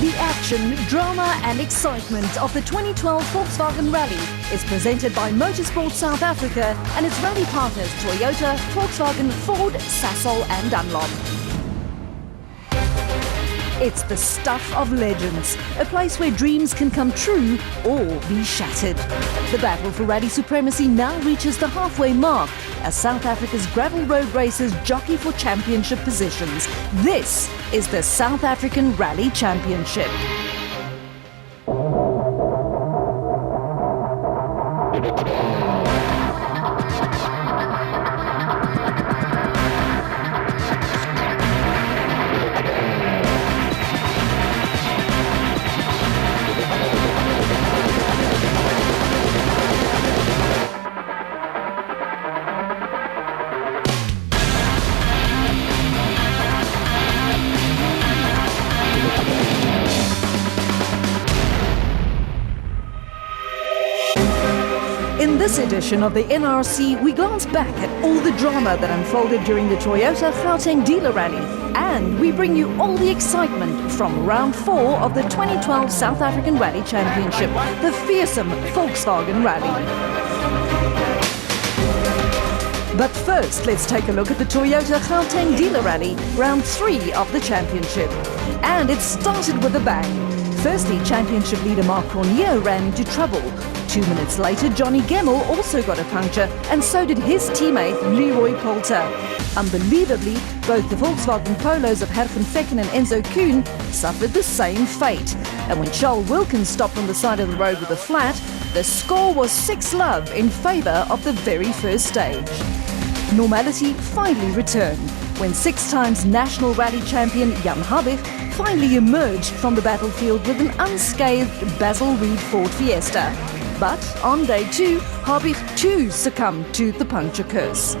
The action, drama and excitement of the 2012 Volkswagen Rally is presented by Motorsport South Africa and its rally partners Toyota, Volkswagen, Ford, Sasol and Dunlop. It's the stuff of legends, a place where dreams can come true or be shattered. The battle for rally supremacy now reaches the halfway mark as South Africa's gravel road racers jockey for championship positions. This is the South African Rally Championship. In this edition of the NRC, we glance back at all the drama that unfolded during the Toyota Gauteng dealer rally, and we bring you all the excitement from round 4 of the 2012 South African Rally Championship, the fearsome Volkswagen Rally. But first, let's take a look at the Toyota Gauteng dealer rally, round 3 of the championship. And it started with a bang. Firstly, championship leader Mark Cornier ran into trouble. 2 minutes later, Johnny Gemmell also got a puncture, and so did his teammate Leroy Polter. Unbelievably, both the Volkswagen Polos of Hergen Fecken and Enzo Kuhn suffered the same fate. And when Charles Wilkins stopped on the side of the road with a flat, the score was 6-love in favour of the very first stage. Normality finally returned when 6 times national rally champion Jan Habich finally emerged from the battlefield with an unscathed Basil Reed Ford Fiesta. But on day 2, Habich too succumbed to the puncture curse.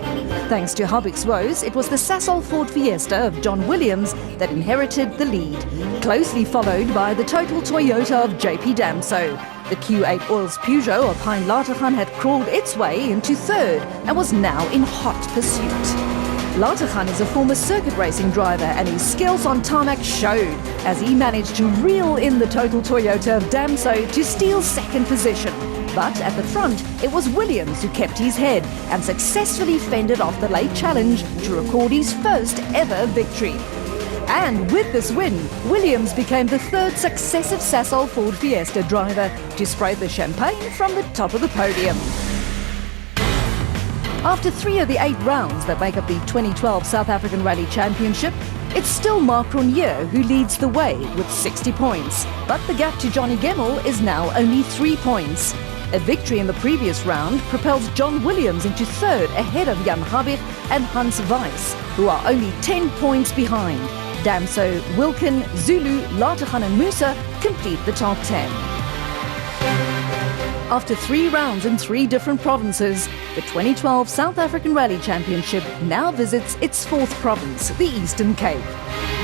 Thanks to Habich's woes, it was the Sasol Ford Fiesta of John Williams that inherited the lead, closely followed by the total Toyota of JP Damso. The Q8 Oils Peugeot of Hein Latergan had crawled its way into 3rd and was now in hot pursuit. Latergan is a former circuit racing driver, and his skills on tarmac showed as he managed to reel in the total Toyota of Damso to steal 2nd position. But at the front, it was Williams who kept his head and successfully fended off the late challenge to record his first ever victory. And with this win, Williams became the 3rd successive Sasol Ford Fiesta driver to spray the champagne from the top of the podium. After 3 of the 8 rounds that make up the 2012 South African Rally Championship, it's still Mark Cornier who leads the way with 60 points. But the gap to Johnny Gemmell is now only 3 points. A victory in the previous round propels John Williams into 3rd ahead of Jan Habich and Hans Weiss, who are only 10 points behind. Damso, Wilkin, Zulu, Latergan and Musa complete the top 10. After 3 rounds in 3 different provinces, the 2012 South African Rally Championship now visits its 4th province, the Eastern Cape.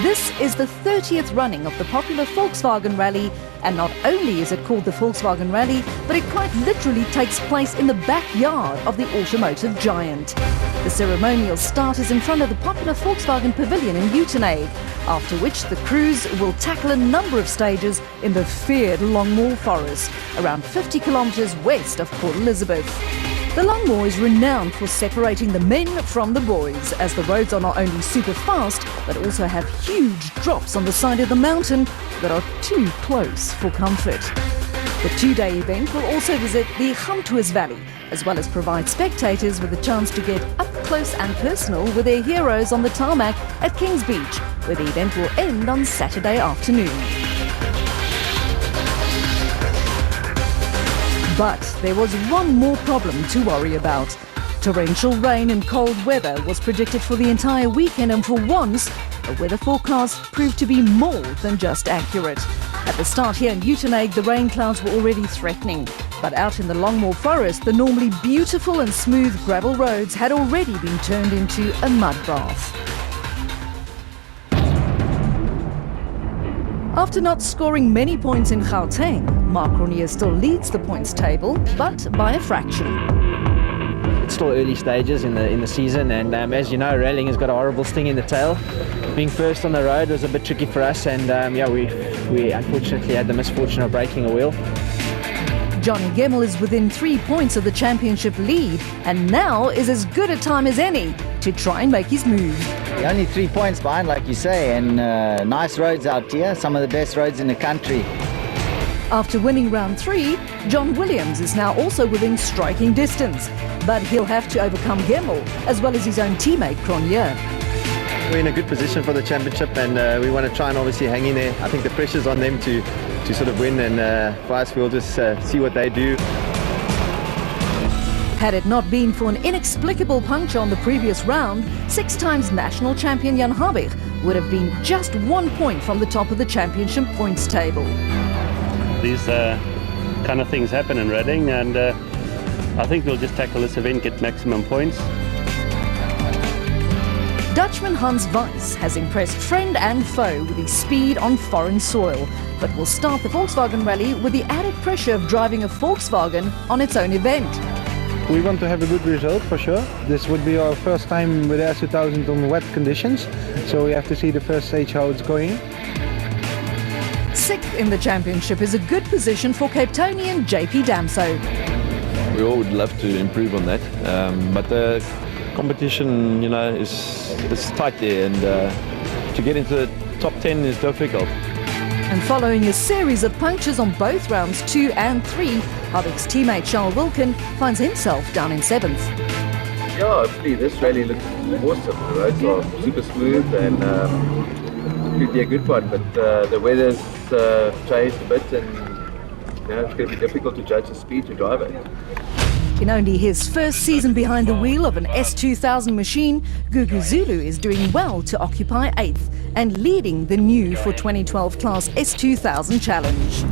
This is the 30th running of the popular Volkswagen Rally, and not only is it called the Volkswagen Rally, but it quite literally takes place in the backyard of the automotive giant. The ceremonial start is in front of the popular Volkswagen Pavilion in Uitenhage, after which the crews will tackle a number of stages in the feared Longmoor Forest, around 50 kilometers west of Port Elizabeth. The Longmoor is renowned for separating the men from the boys, as the roads are not only super fast, but also have huge drops on the side of the mountain that are too close for comfort. The 2-day event will also visit the Gamtoos Valley, as well as provide spectators with a chance to get up close and personal with their heroes on the tarmac at Kings Beach, where the event will end on Saturday afternoon. But there was one more problem to worry about. Torrential rain and cold weather was predicted for the entire weekend, and for once, the weather forecast proved to be more than just accurate. At the start here in Uitenhage, the rain clouds were already threatening. But out in the Longmoor Forest, the normally beautiful and smooth gravel roads had already been turned into a mud bath. After not scoring many points in Gauteng, Mark Cornier still leads the points table, but by a fraction. it's still early stages in the season, and as you know, rallying has got a horrible sting in the tail. Being first on the road was a bit tricky for us, and yeah, we unfortunately had the misfortune of breaking a wheel. Johnny Gemmell is within 3 points of the championship lead and now is as good a time as any to try and make his move. We're only 3 points behind, like you say, and nice roads out here, some of the best roads in the country. After winning round 3, John Williams is now also within striking distance, but he'll have to overcome Gemmell as well as his own teammate Cronje. We're in a good position for the championship, and we want to try and obviously hang in there. I think the pressure's on them to sort of win, and for us, we'll just see what they do. Had it not been for an inexplicable puncture on the previous round, 6 times national champion Jan Habig would have been just 1 point from the top of the championship points table. These kind of things happen in rallying, and I think we'll just tackle this event, get maximum points. Dutchman Hans Weiss has impressed friend and foe with his speed on foreign soil, but will start the Volkswagen Rally with the added pressure of driving a Volkswagen on its own event. We want to have a good result for sure. This would be our first time with the S2000 on wet conditions, so we have to see the first stage how it's going. 6th in the championship is a good position for Cape Townian JP Damso. We all would love to improve on that, but the competition, you know, is tight there, and to get into the top 10 is difficult. And following a series of punctures on both rounds 2 and 3, Habig's teammate Charles Wilkin finds himself down in 7th. Yeah, hopefully this rally looks awesome. The roads are super smooth, and it could be a good one, but the weather's changed a bit, and you know, it's going to be difficult to judge the speed to drive it. In only his first season behind the wheel of an S2000 machine, Gugu Zulu is doing well to occupy 8th and leading the new for 2012 class S2000 challenge.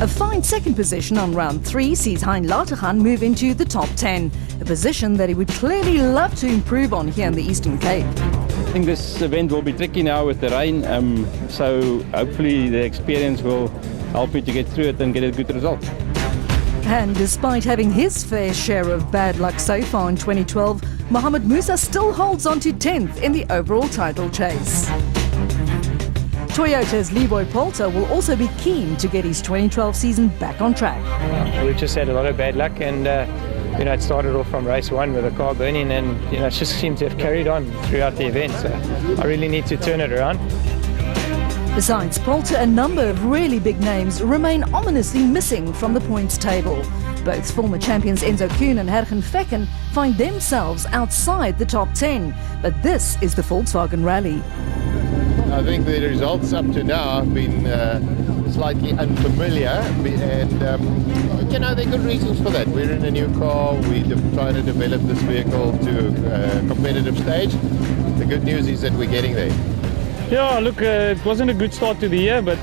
A fine second position on round 3 sees Hein Latergan move into the top 10, a position that he would clearly love to improve on here in the Eastern Cape. I think this event will be tricky now with the rain, so hopefully the experience will help you to get through it and get a good result. And despite having his fair share of bad luck so far in 2012, Mohamed Musa still holds on to 10th in the overall title chase. Toyota's Leroy Poulter will also be keen to get his 2012 season back on track. We just had a lot of bad luck, and you know, it started off from race 1 with the car burning, and you know, it just seemed to have carried on throughout the event. So I really need to turn it around. Besides Poulter, a number of really big names remain ominously missing from the points table. Both former champions Enzo Kuhn and Hergen Fecken find themselves outside the top 10. But this is the Volkswagen Rally. I think the results up to now have been slightly unfamiliar, and you know, there are good reasons for that. We're in a new car, we're trying to develop this vehicle to a competitive stage. The good news is that we're getting there. Yeah, look, it wasn't a good start to the year, but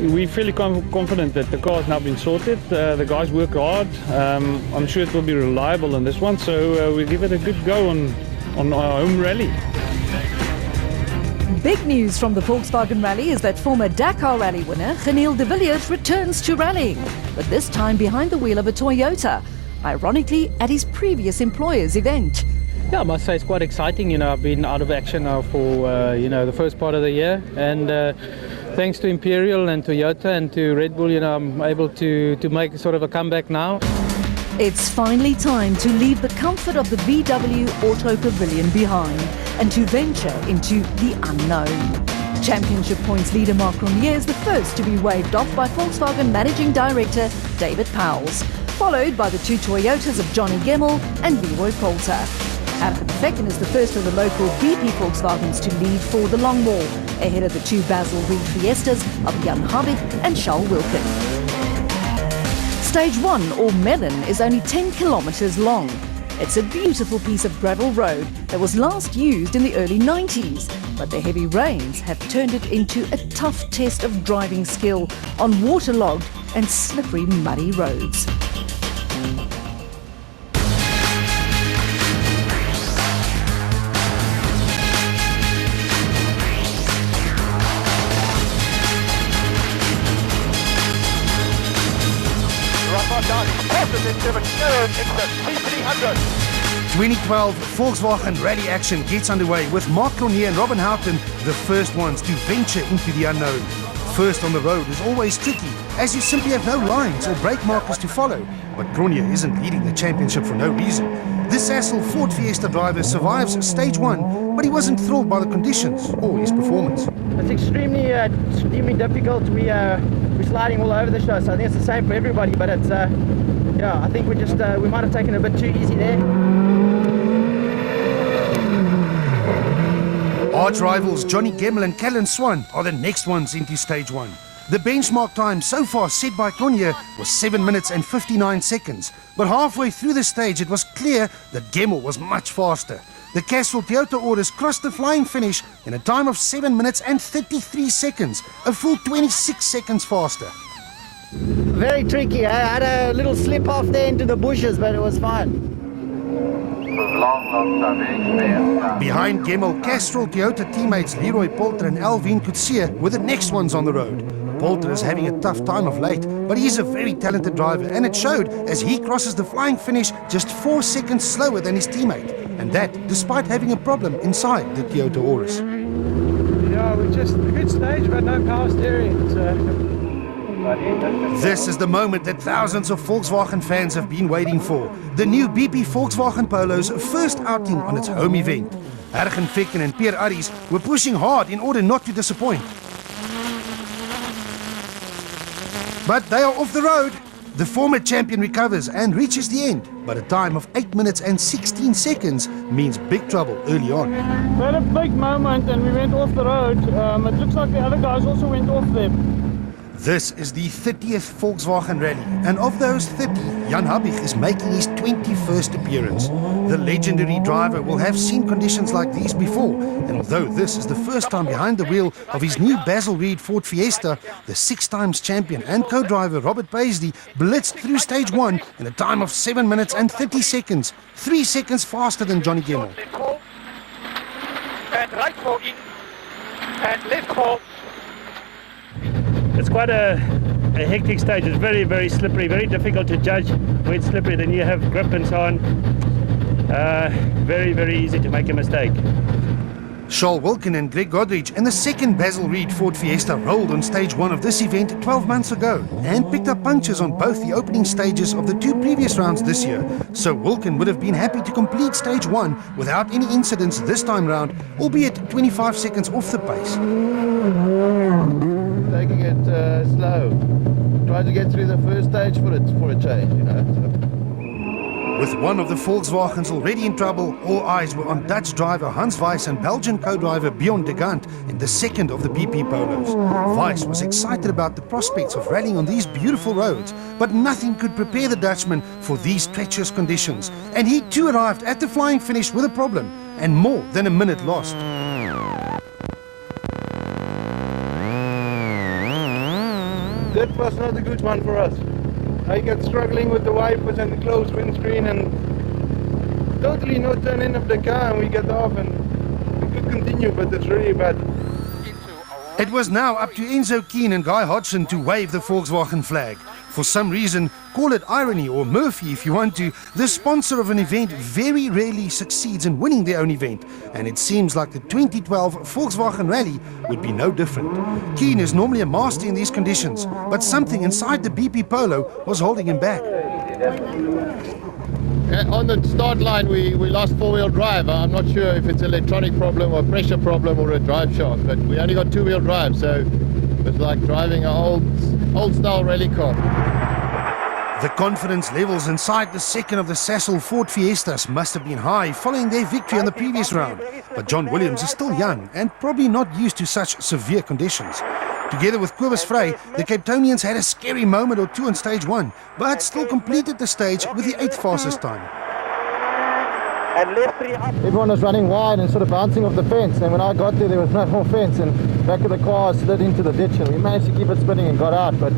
we're fairly confident that the car has now been sorted. The guys work hard. I'm sure it will be reliable on this one, so we'll give it a good go on our home rally. Big news from the Volkswagen Rally is that former Dakar Rally winner Geniel de Villiers returns to rallying, but this time behind the wheel of a Toyota, ironically at his previous employer's event. Yeah, I must say it's quite exciting. You know, I've been out of action now for you know, the first part of the year, and thanks to Imperial and Toyota and to Red Bull, you know, I'm able to make sort of a comeback now. It's finally time to leave the comfort of the VW Auto Pavilion behind and to venture into the unknown. Championship points leader Marc Cronje is the first to be waved off by Volkswagen Managing Director David Powles, followed by the 2 Toyotas of Johnny Gemmell and Leroy Poulter. Hergen Fecken is the first of the local BP Volkswagens to lead for the long haul, ahead of the 2 Basel Reed Fiestas of Jan Habig and Charles Wilkin. Stage 1, or Melon, is only 10 kilometers long. It's a beautiful piece of gravel road that was last used in the early 90s, but the heavy rains have turned it into a tough test of driving skill on waterlogged and slippery muddy roads. 2012 Volkswagen Rally action gets underway with Mark Cronje and Robin Houghton the first ones to venture into the unknown. First on the road is always tricky, as you simply have no lines or brake markers to follow. But Cronje isn't leading the championship for no reason. This Sassel Ford Fiesta driver survives stage 1, but he wasn't thrilled by the conditions or his performance. It's extremely difficult. We're sliding all over the show, so I think it's the same for everybody. But it's yeah, I think we might have taken it a bit too easy there. Arch rivals Johnny Gemmel and Callan Swan are the next ones into stage 1. The benchmark time so far set by Cronje was 7 minutes and 59 seconds. But halfway through the stage it was clear that Gemmel was much faster. The Castrol Toyota Auris crossed the flying finish in a time of 7 minutes and 33 seconds, a full 26 seconds faster. Very tricky. I had a little slip off there into the bushes, but it was fine. Behind Gemmel, Castrol Toyota teammates Leroy Poulter and Alvin Coetzee were the next ones on the road. Poulter is having a tough time of late, but he's a very talented driver, and it showed as he crosses the flying finish just 4 seconds slower than his teammate, and that despite having a problem inside the Toyota Auris. Yeah, we're just a good stage, but no power steering. This is the moment that thousands of Volkswagen fans have been waiting for. The new BP Volkswagen Polo's first outing on its home event. Hergen Fekken and Pierre Aries were pushing hard in order not to disappoint. But they are off the road. The former champion recovers and reaches the end, but a time of 8 minutes and 16 seconds means big trouble early on. We had a big moment and we went off the road. It looks like the other guys also went off there. This is the 30th Volkswagen Rally, and of those 30, Jan Habig is making his 21st appearance. The legendary driver will have seen conditions like these before, and although this is the first time behind the wheel of his new Basil Reed Ford Fiesta, the 6-times champion and co-driver Robert Paisley blitzed through stage 1 in a time of 7 minutes and 30 seconds, 3 seconds faster than Johnny Gemmel. And right for in, and left for. It's quite a hectic stage. It's very, very slippery, very difficult to judge when it's slippery. Then you have grip and so on. Very, very easy to make a mistake. Charles Wilkin and Greg Godridge and the second Basil Reed Ford Fiesta rolled on stage 1 of this event 12 months ago and picked up punctures on both the opening stages of the 2 previous rounds this year. So Wilkin would have been happy to complete stage 1 without any incidents this time round, albeit 25 seconds off the pace. Taking it slow, trying to get through the first stage for a change, you know. With one of the Volkswagens already in trouble, all eyes were on Dutch driver Hans Weiss and Belgian co-driver Bjorn de Gant in the second of the BP Polos. Weiss was excited about the prospects of rallying on these beautiful roads, but nothing could prepare the Dutchman for these treacherous conditions. And he too arrived at the flying finish with a problem, and more than a minute lost. That was not a good one for us. I got struggling with the wipers and the closed windscreen and totally no turn in of the car, and we got off and we could continue, but it's really bad. It was now up to Enzo Keane and Guy Hodgson to wave the Volkswagen flag. For some reason, call it irony or Murphy if you want to, the sponsor of an event very rarely succeeds in winning their own event, and it seems like the 2012 Volkswagen Rally would be no different. Keane is normally a master in these conditions, but something inside the BP Polo was holding him back. On the start line we lost four-wheel drive. I'm not sure if it's an electronic problem or pressure problem or a drive shaft, but we only got two-wheel drive, so it's like driving an old-style rally car. The confidence levels inside the second of the Sassel Ford Fiestas must have been high following their victory on the previous round, but John Williams is still young and probably not used to such severe conditions. Together with Kobus Frey, the Cape Townians had a scary moment or two on stage 1, but still completed the stage with the 8th fastest time. Everyone was running wide and sort of bouncing off the fence, and when I got there was no more fence, and back of the car slid into the ditch, and we managed to keep it spinning and got out, but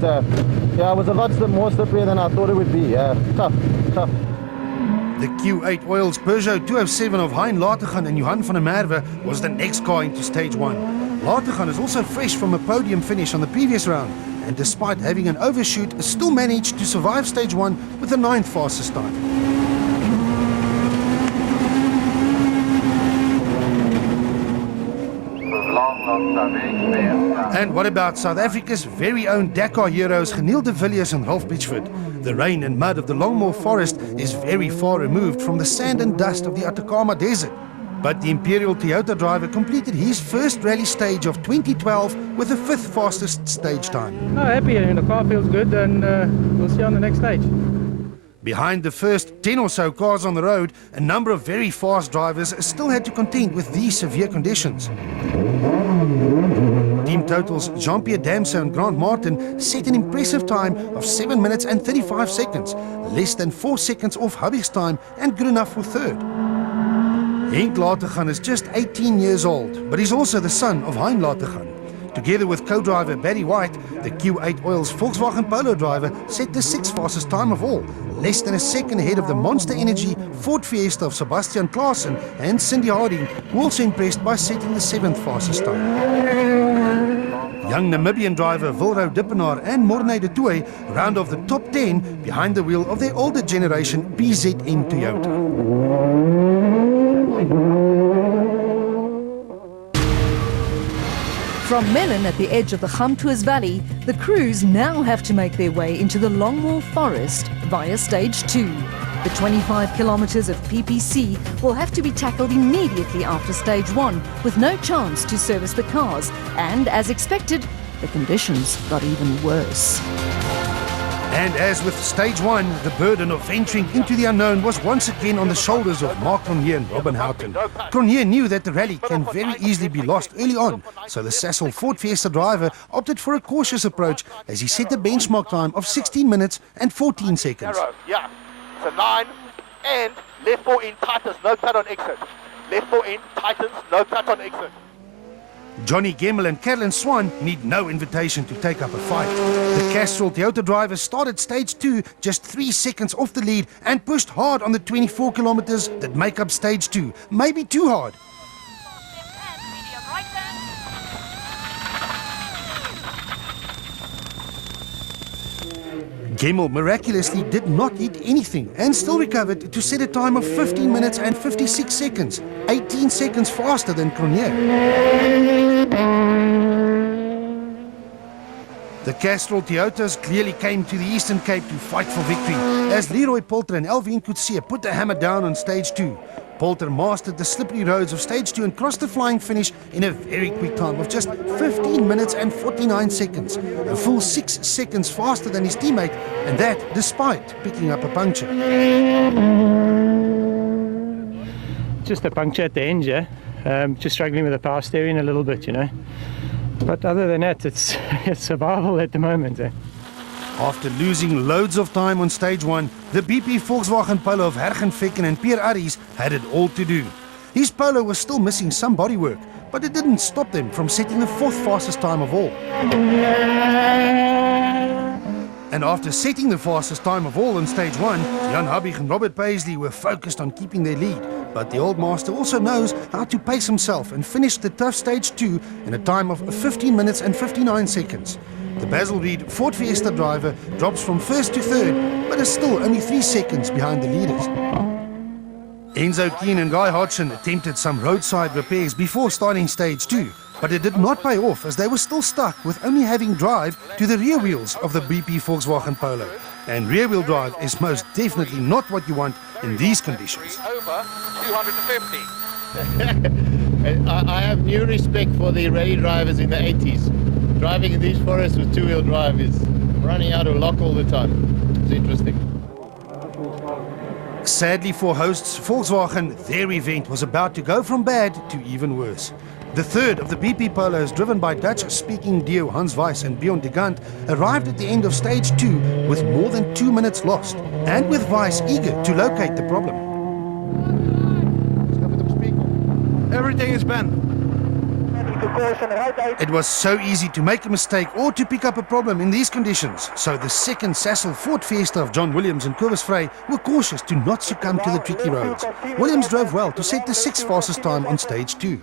yeah, it was a lot more slippery than I thought it would be. Tough. The Q8 Oils Peugeot 207 of Hein Lategan and Johan van der Merwe was the next car into stage 1. Lategan is also fresh from a podium finish on the previous round and despite having an overshoot, still managed to survive stage 1 with the 9th fastest time. And what about South Africa's very own Dakar heroes Geniel de Villiers and Ralph Beachford? The rain and mud of the Longmore Forest is very far removed from the sand and dust of the Atacama Desert. But the Imperial Toyota driver completed his first rally stage of 2012 with the 5th fastest stage time. No, happy, and the car feels good, and we'll see on the next stage. Behind the first 10 or so cars on the road, a number of very fast drivers still had to contend with these severe conditions. Team Total's Jean-Pierre Damso and Grant Martin set an impressive time of 7 minutes and 35 seconds, less than 4 seconds off Habig's time and good enough for 3rd. Henk Lategan is just 18 years old, but he's also the son of Hein Lategan. Together with co-driver Barry White, the Q8 Oil's Volkswagen Polo driver set the 6th fastest time of all, less than a second ahead of the Monster Energy Ford Fiesta of Sebastian Klaassen and Cindy Harding, who also impressed by setting the 7th fastest time. Young Namibian driver Wilro Dippenaar and Morne de Tooy round off the top 10 behind the wheel of their older generation BZM Toyota. From Melon at the edge of the Gamtoos Valley, the crews now have to make their way into the Longmore Forest via Stage 2. The 25 kilometres of PPC will have to be tackled immediately after Stage 1, with no chance to service the cars. And as expected, the conditions got even worse. And as with Stage 1, the burden of venturing into the unknown was once again on the shoulders of Mark Cronje and Robin Houghton. Cronje knew that the rally can very easily be lost early on, so the Sasol Ford Fiesta driver opted for a cautious approach as he set a benchmark time of 16 minutes and 14 seconds. Yeah, it's a 9, and left 4 in tightens, no cut on exit. Left 4 in tightens, no cut on exit. Johnny Gemmel and Carolyn Swan need no invitation to take up a fight. The Castrol Toyota driver started Stage 2 just 3 seconds off the lead and pushed hard on the 24 kilometres that make up Stage 2, maybe too hard. Gemmel miraculously did not hit anything and still recovered to set a time of 15 minutes and 56 seconds, 18 seconds faster than Cronje. The Castrol Toyotas clearly came to the Eastern Cape to fight for victory, as Leroy Poulter and Alvin Coetzee put the hammer down on Stage 2. Poulter mastered the slippery roads of Stage 2 and crossed the flying finish in a very quick time of just 15 minutes and 49 seconds, a full 6 seconds faster than his teammate, and that despite picking up a puncture. Just a puncture at the end, yeah. Just struggling with the power steering a little bit, you know. But other than that, it's survival at the moment. After losing loads of time on Stage 1, the BP Volkswagen Polo of Hergen Vekken and Pierre Arries had it all to do. His Polo was still missing some bodywork, but it didn't stop them from setting the 4th fastest time of all. And after setting the fastest time of all on Stage 1, Jan Habig and Robert Paisley were focused on keeping their lead. But the old master also knows how to pace himself and finished the tough Stage 2 in a time of 15 minutes and 59 seconds. The Basil Reed Ford Fiesta driver drops from 1st to 3rd, but is still only 3 seconds behind the leaders. Enzo Keane and Guy Hodgson attempted some roadside repairs before starting Stage 2, but it did not pay off as they were still stuck with only having drive to the rear wheels of the BP Volkswagen Polo. And rear-wheel drive is most definitely not what you want in these conditions. Over 250. I have new respect for the rally drivers in the 80s. Driving in these forests with two-wheel drive is running out of lock all the time. It's interesting. Sadly for hosts Volkswagen, their event was about to go from bad to even worse. The third of the BP Polos, driven by Dutch-speaking duo Hans Weiss and Bjorn de Gant, arrived at the end of Stage 2 with more than 2 minutes lost, and with Weiss eager to locate the problem. Everything is banned. It was so easy to make a mistake or to pick up a problem in these conditions, so the second Sasol Ford Fiesta of John Williams and Kobus Frey were cautious to not succumb to the tricky roads. Williams drove well to set the 6th fastest time on Stage 2.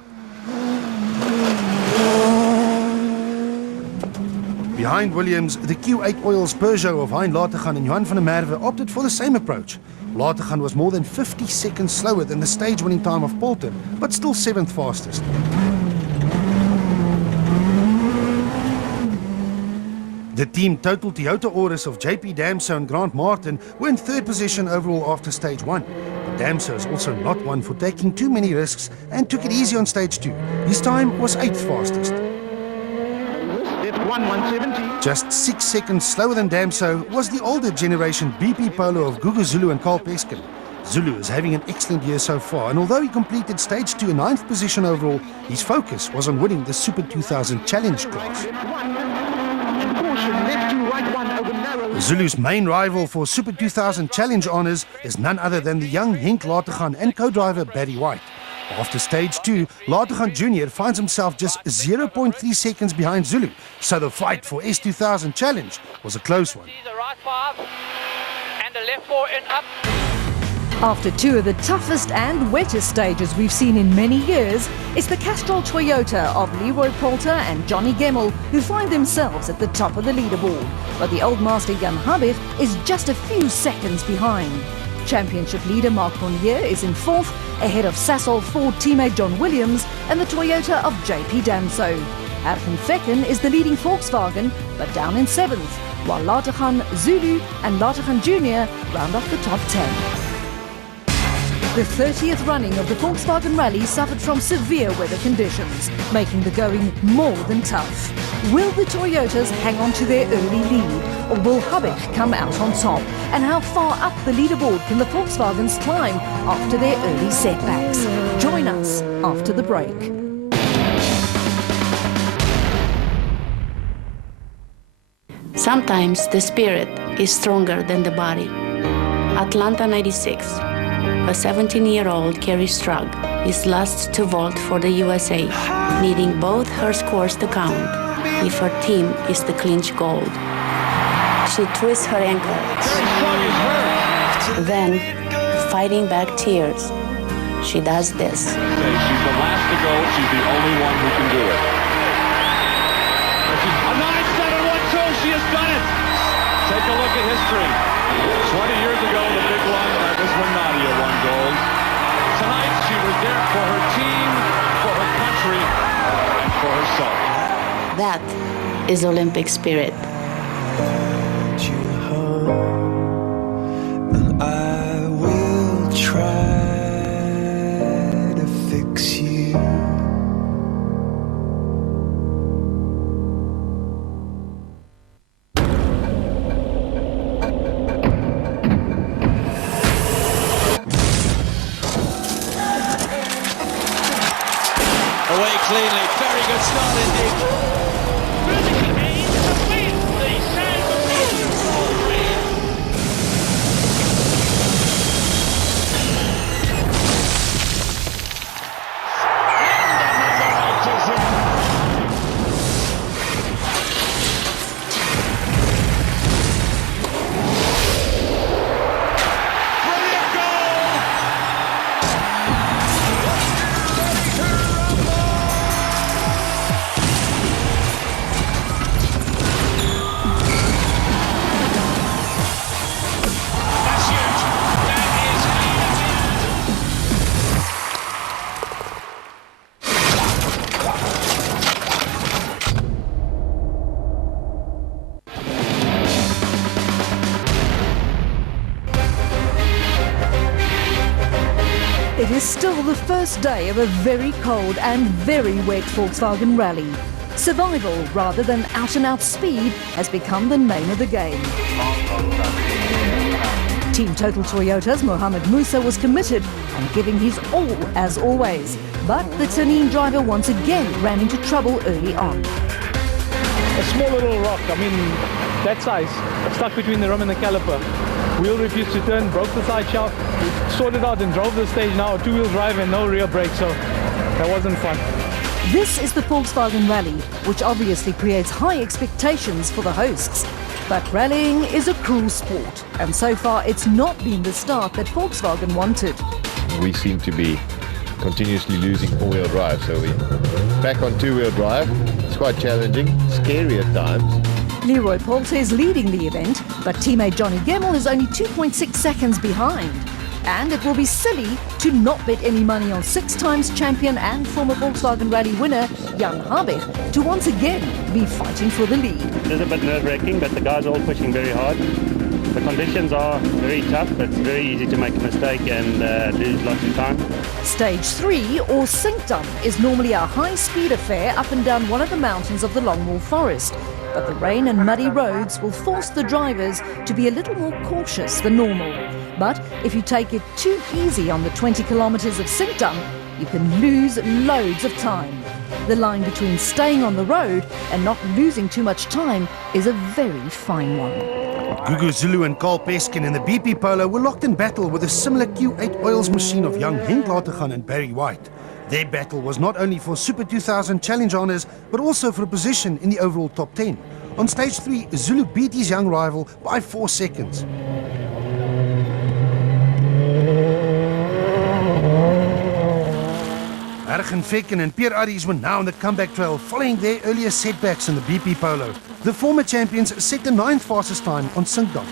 Behind Williams, the Q8 Oil's Peugeot of Hein Latergan and Johan van der Merwe opted for the same approach. Latergan was more than 50 seconds slower than the stage-winning time of Poulter, but still 7th fastest. The team total Toyota orders of JP Damso and Grant Martin were in 3rd position overall after stage 1. Damso is also not one for taking too many risks and took it easy on stage 2. His time was 8th fastest. Just 6 seconds slower than Damso was the older generation BP Polo of Gugu Zulu and Carl Peskin. Zulu is having an excellent year so far, and although he completed stage 2 in 9th position overall, his focus was on winning the Super 2000 Challenge class. Zulu's main rival for Super 2000 Challenge honours is none other than the young Henk Latergan and co-driver Barry White. After stage 2, Latergan Jr. finds himself just 0.3 seconds behind Zulu, so the fight for S2000 Challenge was a close one. And the left 4 and up. After 2 of the toughest and wettest stages we've seen in many years, it's the Castrol Toyota of Leroy Poulter and Johnny Gemmell who find themselves at the top of the leaderboard. But the old master Jan Habich is just a few seconds behind. Championship leader Marc Cornier is in 4th, ahead of Sasol Ford teammate John Williams and the Toyota of JP Damso. Ergen Fecken is the leading Volkswagen, but down in 7th, while Latergan, Zulu and Latergan Jr. round off the top 10. The 30th running of the Volkswagen Rally suffered from severe weather conditions, making the going more than tough. Will the Toyotas hang on to their early lead, or will Habich come out on top? And how far up the leaderboard can the Volkswagens climb after their early setbacks? Join us after the break. Sometimes the spirit is stronger than the body. Atlanta 96. A 17-year-old Carrie Strug is last to vault for the USA, needing both her scores to count if her team is to clinch gold. She twists her ankle, then, fighting back tears, she does this. She's the last to go. She's the only one who can do it. A 9-7-1-2. She has done it. Take a look at history. 20 years ago, the big one, that was when Nadia won gold. Tonight, she was there for her team, for her country, and for herself. That is Olympic spirit. I will try to fix you. Away cleanly, very good start indeed. It is still the first day of a very cold and very wet Volkswagen Rally. Survival rather than out-and-out speed has become the name of the game. Team Total Toyota's Mohamed Musa was committed and giving his all as always. But the Tanin driver once again ran into trouble early on. A small little rock, I mean, that size, stuck between the rim and the caliper. Wheel refused to turn, broke the side shaft, sorted out and drove the stage now, a two-wheel drive and no rear brake, so that wasn't fun. This is the Volkswagen Rally, which obviously creates high expectations for the hosts. But rallying is a cruel sport, and so far it's not been the start that Volkswagen wanted. We seem to be continuously losing four-wheel drive, so we're back on two-wheel drive. It's quite challenging, scary at times, Leroy Poulter is leading the event, but teammate Johnny Gemmell is only 2.6 seconds behind. And it will be silly to not bet any money on 6 times champion and former Volkswagen Rally winner Jan Habig to once again be fighting for the lead. It is a bit nerve-wracking, but the guys are all pushing very hard. The conditions are very tough. It's very easy to make a mistake and lose lots of time. Stage 3, or Sinkdam, is normally a high-speed affair up and down one of the mountains of the Longwall Forest. But the rain and muddy roads will force the drivers to be a little more cautious than normal. But if you take it too easy on the 20 kilometers of Sinkdam, you can lose loads of time. The line between staying on the road and not losing too much time is a very fine one. Gugu Zulu and Carl Peskin in the BP Polo were locked in battle with a similar Q8 oils machine of young Henk Latergan and Barry White. Their battle was not only for Super 2000 Challenge honours, but also for a position in the overall top 10. On stage 3, Zulu beat his young rival by 4 seconds. Ergen Vekken and Pierre Aries were now on the comeback trail following their earlier setbacks in the BP Polo. The former champions set the 9th fastest time on Sinkdam.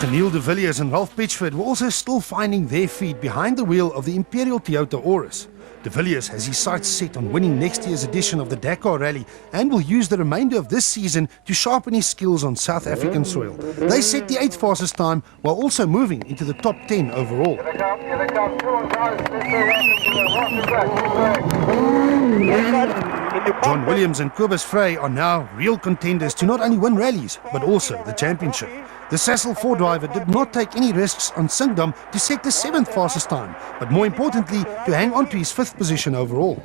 Geniel de Villiers and Ralph Pitchford were also still finding their feet behind the wheel of the Imperial Toyota Auris. De Villiers has his sights set on winning next year's edition of the Dakar Rally and will use the remainder of this season to sharpen his skills on South African soil. They set the 8th fastest time while also moving into the top 10 overall. John Williams and Kobus Frey are now real contenders to not only win rallies but also the championship. The Sassel 4 driver did not take any risks on Sinkdam to set the 7th fastest time, but more importantly, to hang on to his 5th position overall.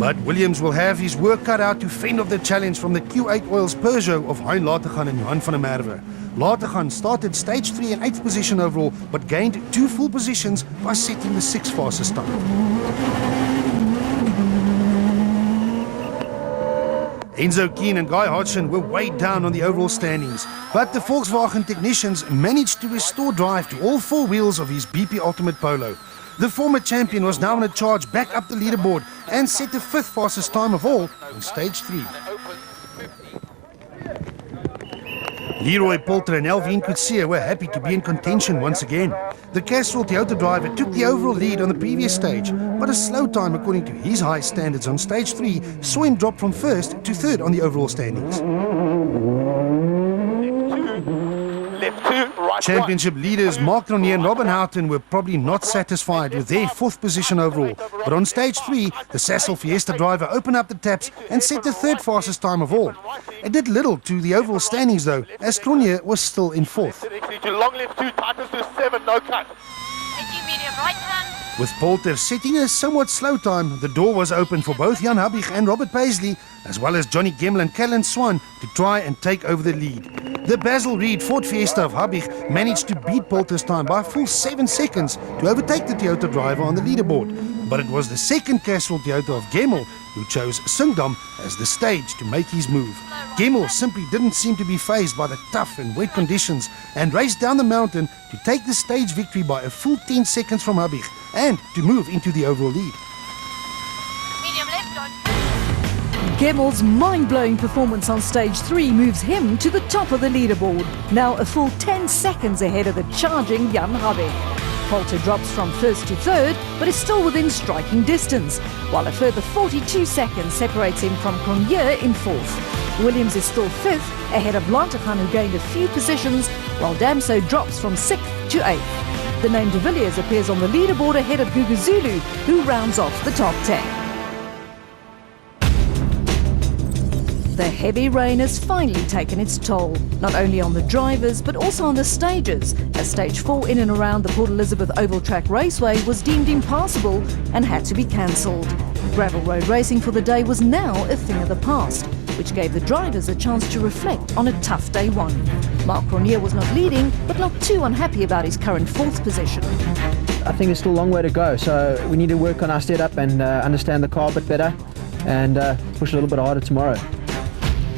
But Williams will have his work cut out to fend off the challenge from the Q8 Oils Peugeot of Hein Latergan and Johan van der Merwe. Latergan started stage 3 in 8th position overall, but gained 2 full positions by setting the 6th fastest time. Enzo Keen and Guy Hodgson were weighed down on the overall standings, but the Volkswagen technicians managed to restore drive to all 4 wheels of his BP Ultimate Polo. The former champion was now on a charge back up the leaderboard and set the 5th fastest time of all on stage 3. Leroy Poulter and Elvin Coetzee were happy to be in contention once again. The Castrol Toyota driver took the overall lead on the previous stage, but a slow time according to his high standards on stage 3 saw him drop from 1st to 3rd on the overall standings. Championship leaders Mark Ronier and Robin Houghton were probably not satisfied with their 4th position overall, but on stage 3, the Sassel Fiesta driver opened up the taps and set the 3rd fastest time of all. It did little to the overall standings though, as Cronje was still in 4th. Long left 2, tightens to 7, no cut. Medium right hand. With Poulter setting a somewhat slow time, the door was open for both Jan Habig and Robert Paisley, as well as Johnny Gemmell and Callan Swan, to try and take over the lead. The Basil Reed Ford Fiesta of Habig managed to beat Poulter's time by a full 7 seconds to overtake the Toyota driver on the leaderboard. But it was the second Castrol Toyota of Gemmell who chose Sinkdam as the stage to make his move. Gemmell simply didn't seem to be fazed by the tough and wet conditions and raced down the mountain to take the stage victory by a full 10 seconds from Habig and to move into the overall lead. Gemmell's mind-blowing performance on stage 3 moves him to the top of the leaderboard, now a full 10 seconds ahead of the charging Jan Habig. Poulter drops from 1st to 3rd, but is still within striking distance, while a further 42 seconds separates him from Cronje in 4th. Williams is still 5th, ahead of Latergan, who gained a few positions, while Damso drops from 6th to 8th. The name de Villiers appears on the leaderboard ahead of Gugu Zulu, who rounds off the top 10. The heavy rain has finally taken its toll, not only on the drivers but also on the stages, as stage 4 in and around the Port Elizabeth Oval Track Raceway was deemed impassable and had to be cancelled. Gravel road racing for the day was now a thing of the past, which gave the drivers a chance to reflect on a tough day 1. Mark Ronier was not leading, but not too unhappy about his current 4th position. I think there's still a long way to go, so we need to work on our setup and understand the car a bit better and push a little bit harder tomorrow.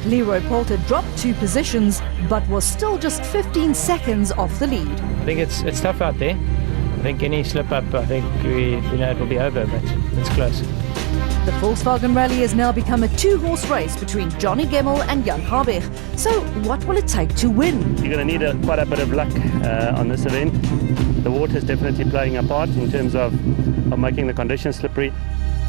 Leroy Poulter dropped 2 positions, but was still just 15 seconds off the lead. I think it's tough out there. I think any slip up, I think we know it will be over, but it's close. The Volkswagen Rally has now become a two-horse race between Johnny Gemmel and Jan Habig. So what will it take to win? You're going to need quite a bit of luck on this event. The water is definitely playing a part in terms of making the conditions slippery.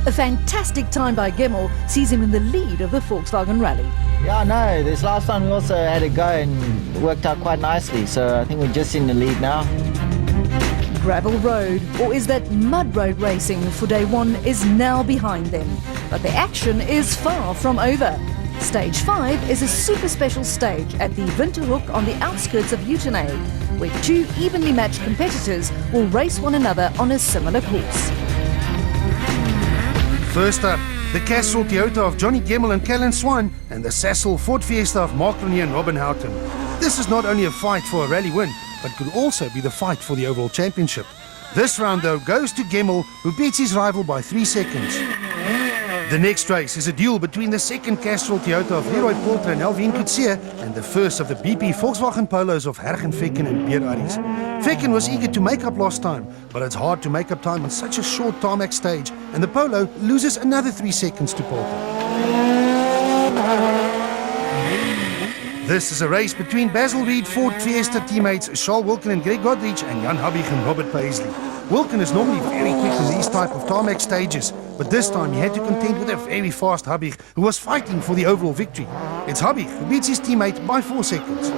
A fantastic time by Gemmel sees him in the lead of the Volkswagen Rally. Yeah, no, this last time we also had a go and it worked out quite nicely, so I think we're just in the lead now. Gravel road, or is that mud road racing for day one, is now behind them. But the action is far from over. Stage 5 is a super special stage at the Winterhoek on the outskirts of Uitenhage, where two evenly matched competitors will race one another on a similar course. First up, the Castrol Toyota of Johnny Gemmel and Callan Swan and the Sasol Ford Fiesta of Mark Renier and Robin Houghton. This is not only a fight for a rally win, but could also be the fight for the overall championship. This round, though, goes to Gemmel, who beats his rival by 3 seconds. The next race is a duel between the second Castrol Toyota of Leroy Poulter and Alvin Coetzee and the first of the BP Volkswagen Polos of Hergen Fecken and Pierre Aries. Fecken was eager to make up lost time, but it's hard to make up time on such a short tarmac stage, and the Polo loses another 3 seconds to Poulter. This is a race between Basil Reed Ford Fiesta teammates Charles Wilken and Greg Godrich and Jan Habig and Robert Paisley. Wilken is normally very quick in these type of tarmac stages, but this time he had to contend with a very fast Habig who was fighting for the overall victory. It's Habig who beats his teammate by 4 seconds.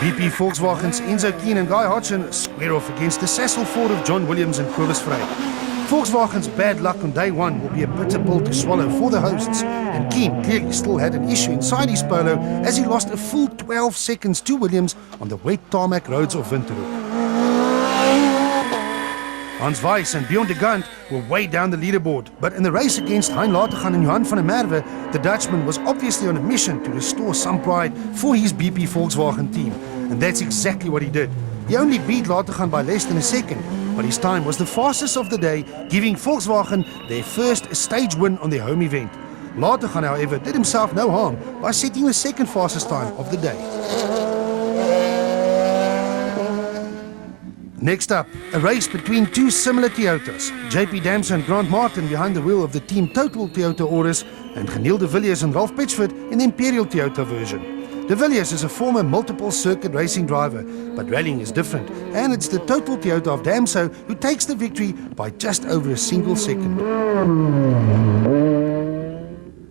BP Volkswagen's Enzo Keen and Guy Hodgson square off against the Sasol Ford of John Williams and Cobus Frey. Volkswagen's bad luck on day one will be a bitter pill to swallow for the hosts, and Keen clearly still had an issue inside his Polo as he lost a full 12 seconds to Williams on the wet tarmac roads of Winterhoek. Hans Weiss and Bjorn de Gant were way down the leaderboard, but in the race against Hein Latergan and Johan van der Merwe, the Dutchman was obviously on a mission to restore some pride for his BP Volkswagen team, and that's exactly what he did. He only beat Latergan by less than a second, but his time was the fastest of the day, giving Volkswagen their first stage win on their home event. Latergan, however, did himself no harm by setting the second fastest time of the day. Next up, a race between two similar Toyotas. JP Damse and Grant Martin behind the wheel of the Team Total Toyota Auris, and Geniel de Villiers and Ralph Pitchford in the Imperial Toyota version. De Villiers is a former multiple circuit racing driver, but rallying is different, and it's the Total Toyota of Damse who takes the victory by just over a single second.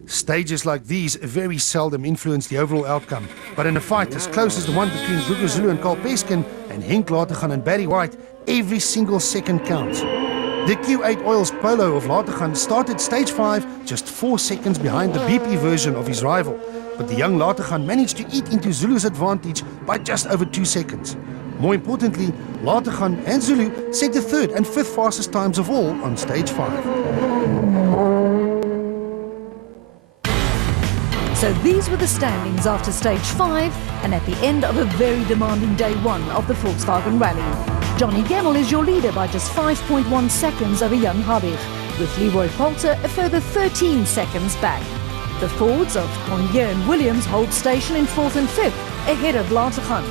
Stages like these very seldom influence the overall outcome, but in a fight as close as the one between Gugu Zulu and Carl Peskin and Henk Latergan and Barry White, every single second counts. The Q8 Oils Polo of Latergan started stage 5 just 4 seconds behind the BP version of his rival, but the young Latergan managed to eat into Zulu's advantage by just over 2 seconds. More importantly, Latergan and Zulu set the third and fifth fastest times of all on stage 5. So these were the standings after stage 5 and at the end of a very demanding day 1 of the Volkswagen Rally. Johnny Gemmel is your leader by just 5.1 seconds over Jan Habig, with Leroy Poulter a further 13 seconds back. The Fords of Cronje and Williams hold station in 4th and 5th, ahead of Latergan.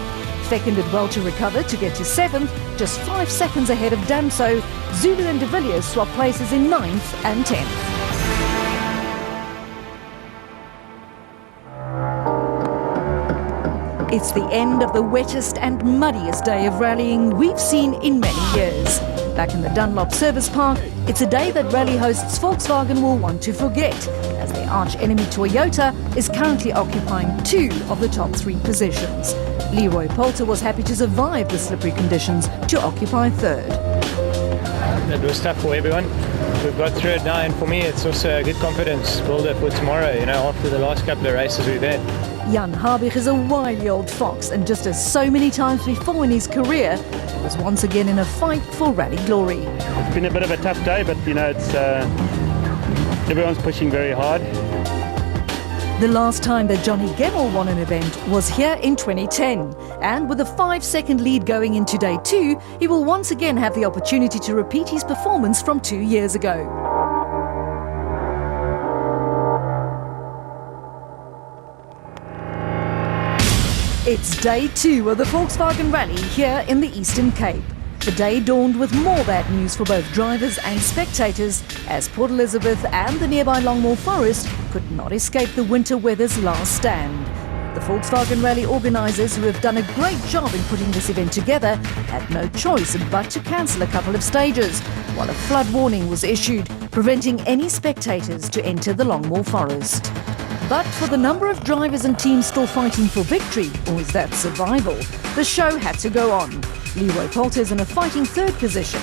Fecken did well to recover to get to 7th, just 5 seconds ahead of Damse. Zulu and de Villiers swap places in 9th and 10th. It's the end of the wettest and muddiest day of rallying we've seen in many years. Back in the Dunlop Service Park, it's a day that rally hosts Volkswagen will want to forget, as their arch-enemy Toyota is currently occupying 2 of the top 3 positions. Leroy Poulter was happy to survive the slippery conditions to occupy 3rd. It was tough for everyone. We've got through it now, and for me it's also a good confidence builder for tomorrow, you know, after the last couple of races we've had. Jan Habig is a wily old fox, and just as so many times before in his career, was once again in a fight for rally glory. It's been a bit of a tough day, but you know, it's everyone's pushing very hard. The last time that Johnny Gemmel won an event was here in 2010, and with a 5-second lead going into day 2, he will once again have the opportunity to repeat his performance from 2 years ago. It's day 2 of the Volkswagen Rally here in the Eastern Cape. The day dawned with more bad news for both drivers and spectators, as Port Elizabeth and the nearby Longmore Forest could not escape the winter weather's last stand. The Volkswagen Rally organisers, who have done a great job in putting this event together, had no choice but to cancel a couple of stages, while a flood warning was issued, preventing any spectators to enter the Longmore Forest. But for the number of drivers and teams still fighting for victory, or is that survival, the show had to go on. Leroy Poulter's in a fighting third position.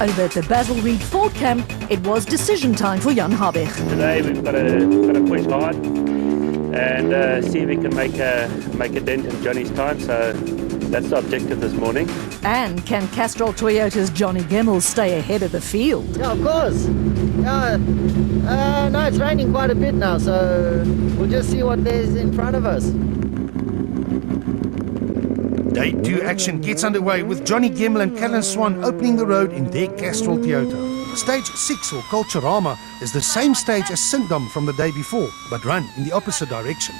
Over at the Basil Reid Ford camp, it was decision time for Jan Habig. Today we've got to push hard and see if we can make a dent in Johnny's time. So that's the objective this morning. And can Castrol Toyota's Johnny Gemmell stay ahead of the field? Yeah, of course. Yeah. No, it's raining quite a bit now, so we'll just see what there's in front of us. Day 2 action gets underway with Johnny Gemmell and Callan Swan opening the road in their Castrol Toyota. Stage 6, or Culturama, is the same stage as Sindom from the day before, but run in the opposite direction.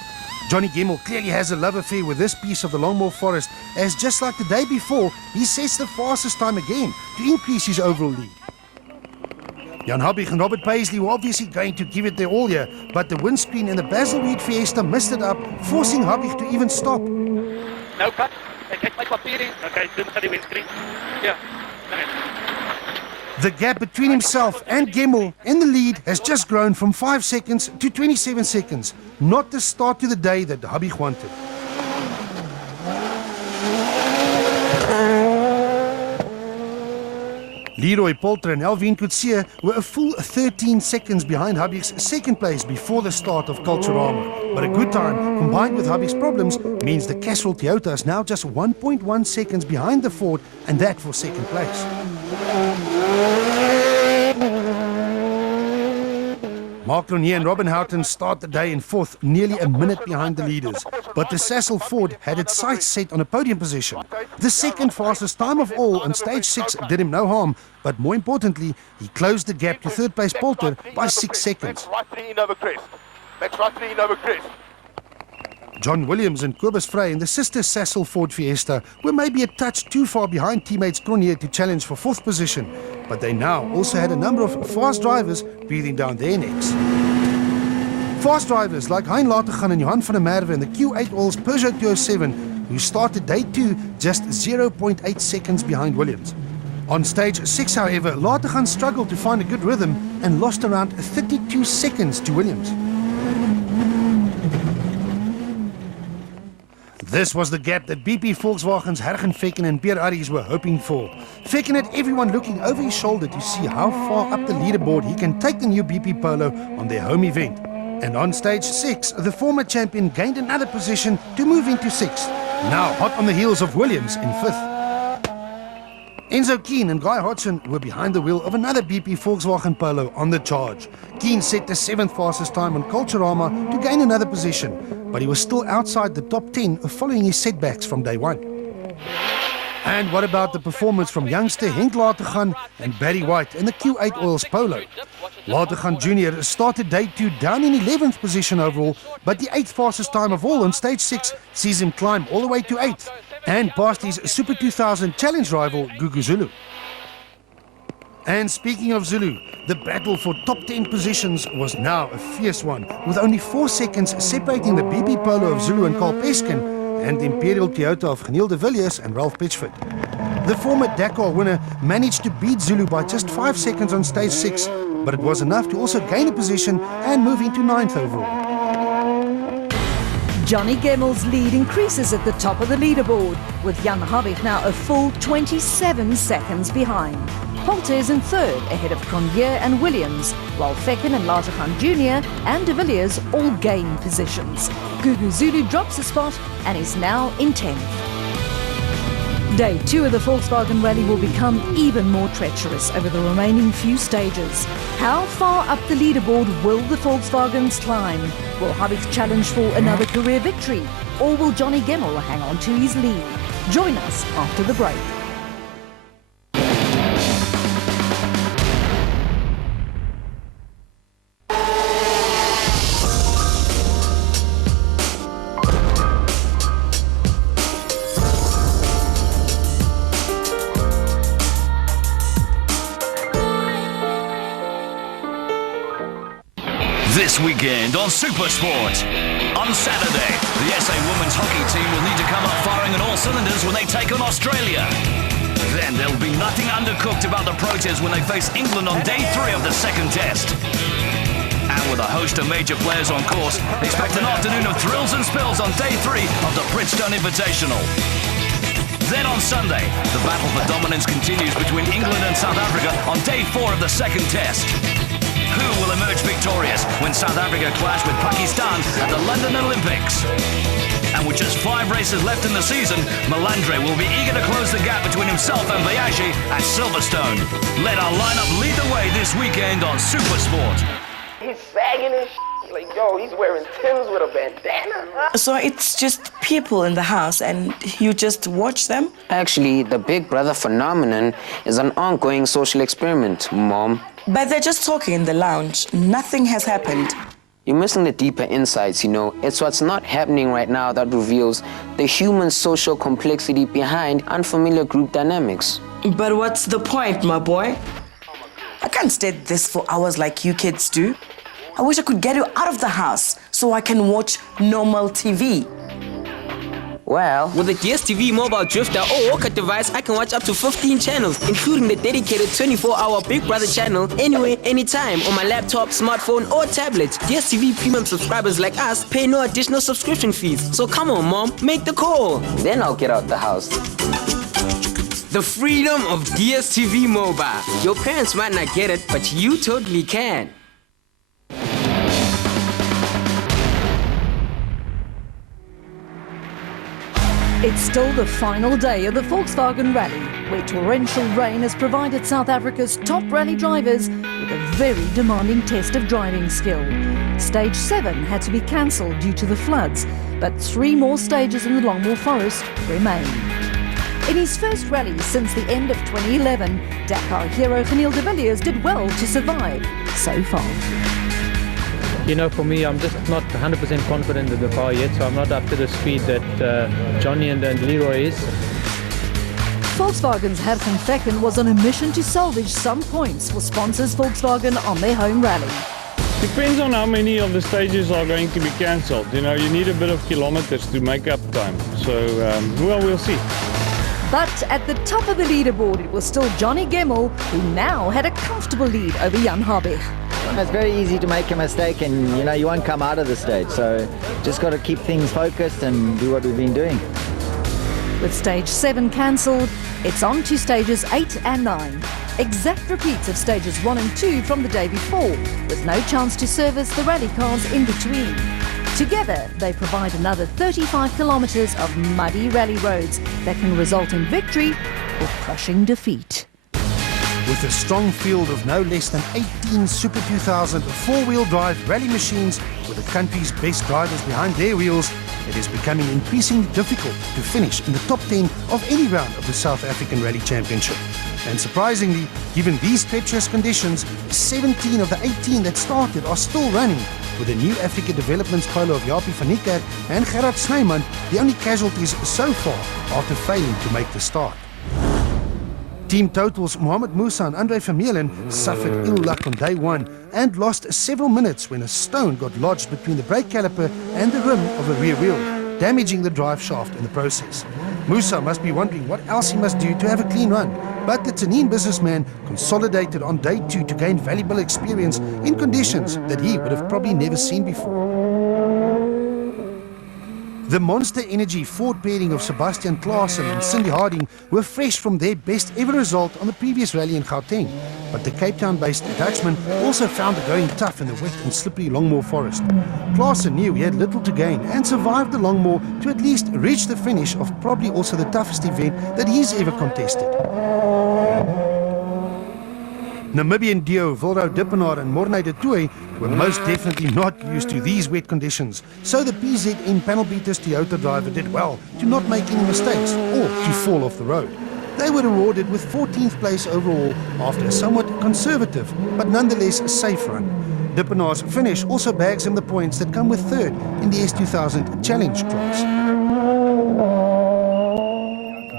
Johnny Gemmell clearly has a love affair with this piece of the Longmore Forest, as just like the day before, he sets the fastest time again to increase his overall lead. Jan Habig and Robert Paisley were obviously going to give it their all here, but the windscreen in the Basil Reid Fiesta missed it up, forcing Habig to even stop. No cut. Okay, windscreen. Yeah. The gap between himself and Gemmell in the lead has just grown from 5 seconds to 27 seconds. Not the start to the day that Habig wanted. Leroy Poulter and Alvin Coetzee were a full 13 seconds behind Habig's second place before the start of Culturama. But a good time, combined with Habig's problems, means the Castrol Toyota is now just 1.1 seconds behind the Ford, and that for second place. Mark Ronier and Robin Houghton start the day in fourth, nearly a minute behind the leaders. But the Sassel Ford had its sights set on a podium position. The second fastest time of all on stage 6 did him no harm, but more importantly, he closed the gap to third place Poulter by 6 seconds. Right 3 in over crest. Max right 3 in over crest. John Williams and Kobus Frey in the sister Sassel Ford Fiesta were maybe a touch too far behind teammates Cronje to challenge for fourth position, but they now also had a number of fast drivers breathing down their necks. Fast drivers like Hein Latergan and Johan van der Merwe in the Q8 Oil's Peugeot 207, who started day 2 just 0.8 seconds behind Williams. On stage 6, however, Latergan struggled to find a good rhythm and lost around 32 seconds to Williams. This was the gap that BP Volkswagen's Hergen Vekken and Pierre Arries were hoping for. Vekken had everyone looking over his shoulder to see how far up the leaderboard he can take the new BP Polo on their home event. And on stage 6, the former champion gained another position to move into 6th, now hot on the heels of Williams in 5th. Enzo Keane and Guy Hodgson were behind the wheel of another BP Volkswagen Polo on the charge. Keane set the 7th fastest time on Culturama to gain another position, but he was still outside the top 10 following his setbacks from day 1. And what about the performance from youngster Henk Latergan and Barry White in the Q8 Oil's Polo? Latergan Jr. started day 2 down in 11th position overall, but the 8th fastest time of all on stage 6 sees him climb all the way to 8th and past his Super 2000 challenge rival Gugu Zulu. And speaking of Zulu, the battle for top 10 positions was now a fierce one, with only 4 seconds separating the BP Polo of Zulu and Carl Peskin and the Imperial Toyota of Geniel de Villiers and Ralph Pitchford. The former Dakar winner managed to beat Zulu by just 5 seconds on stage 6, but it was enough to also gain a position and move into 9th overall. Johnny Gemmell's lead increases at the top of the leaderboard, with Jan Habig now a full 27 seconds behind. Poulter is in 3rd, ahead of Cronje and Williams, while Vekken and Latergan Jr. and de Villiers all gain positions. Gugu Zulu drops a spot and is now in 10th. Day 2 of the Volkswagen Rally will become even more treacherous over the remaining few stages. How far up the leaderboard will the Volkswagens climb? Will Habig challenge for another career victory? Or will Johnny Gemmell hang on to his lead? Join us after the break. this weekend on Supersport. On Saturday, the SA women's hockey team will need to come up firing on all cylinders when they take on Australia. Then there'll be nothing undercooked about the Proteas when they face England on day 3 of the second test. And with a host of major players on course, expect an afternoon of thrills and spills on day 3 of the Bridgestone Invitational. Then on Sunday, the battle for dominance continues between England and South Africa on day 4 of the second test. Who will emerge victorious when South Africa clash with Pakistan at the London Olympics? And with just 5 races left in the season, Melandre will be eager to close the gap between himself and Bayashi at Silverstone. Let our lineup lead the way this weekend on Supersport. He's sagging his like, yo, he's wearing Timbs with a bandana. So it's just people in the house and you just watch them? Actually, the Big Brother phenomenon is an ongoing social experiment, Mom. But they're just talking in the lounge. Nothing has happened. You're missing the deeper insights, you know. It's what's not happening right now that reveals the human social complexity behind unfamiliar group dynamics. But what's the point, my boy? I can't stay at this for hours like you kids do. I wish I could get you out of the house so I can watch normal TV. Well, with the DSTV mobile drifter or walker device, I can watch up to 15 channels, including the dedicated 24-hour Big Brother channel, anywhere, anytime, on my laptop, smartphone, or tablet. DSTV premium subscribers like us pay no additional subscription fees. So come on, Mom, make the call. Then I'll get out the house. The freedom of DSTV mobile. Your parents might not get it, but you totally can. It's still the final day of the Volkswagen Rally, where torrential rain has provided South Africa's top rally drivers with a very demanding test of driving skill. Stage 7 had to be cancelled due to the floods, but 3 more stages in the Longmoor Forest remain. In his first rally since the end of 2011, Dakar hero Geniel de Villiers did well to survive so far. You know, for me, I'm just not 100% confident in the car yet, so I'm not up to the speed that Johnny and Leroy is. Volkswagen's Herr van Vecken was on a mission to salvage some points for sponsors Volkswagen on their home rally. Depends on how many of the stages are going to be cancelled. You know, you need a bit of kilometers to make up time. So, well, we'll see. But at the top of the leaderboard, it was still Johnny Gemmel, who now had a comfortable lead over Jan Habig. It's very easy to make a mistake, and you know you won't come out of the stage, so just got to keep things focused and do what we've been doing. With stage 7 cancelled, it's on to stages 8 and 9. Exact repeats of stages 1 and 2 from the day before, with no chance to service the rally cars in between. Together, they provide another 35 kilometres of muddy rally roads that can result in victory or crushing defeat. With a strong field of no less than 18 Super 2000 four-wheel drive rally machines with the country's best drivers behind their wheels, it is becoming increasingly difficult to finish in the top 10 of any round of the South African Rally Championship. And surprisingly, given these treacherous conditions, 17 of the 18 that started are still running, with the new Africa Developments polo of Japie van Niekerk and Gerard Snyman the only casualties so far after failing to make the start. Team Total's Mohamed Musa and Andre Vermeulen suffered ill luck on day 1 and lost several minutes when a stone got lodged between the brake caliper and the rim of a rear wheel, damaging the drive shaft in the process. Musa must be wondering what else he must do to have a clean run, but the Tanin businessman consolidated on day 2 to gain valuable experience in conditions that he would have probably never seen before. The Monster Energy Ford pairing of Sebastian Klaassen and Cindy Harding were fresh from their best ever result on the previous rally in Gauteng, but the Cape Town-based Dutchman also found it going tough in the wet and slippery Longmoor Forest. Klaassen knew he had little to gain and survived the Longmoor to at least reach the finish of probably also the toughest event that he's ever contested. Namibian duo Voldo Dippenaar and Morne de Tooy were most definitely not used to these wet conditions, so the PZN panel beaters Toyota driver did well to not make any mistakes or to fall off the road. They were rewarded with 14th place overall after a somewhat conservative but nonetheless safe run. Dippenaar's finish also bags him the points that come with 3rd in the S2000 Challenge class.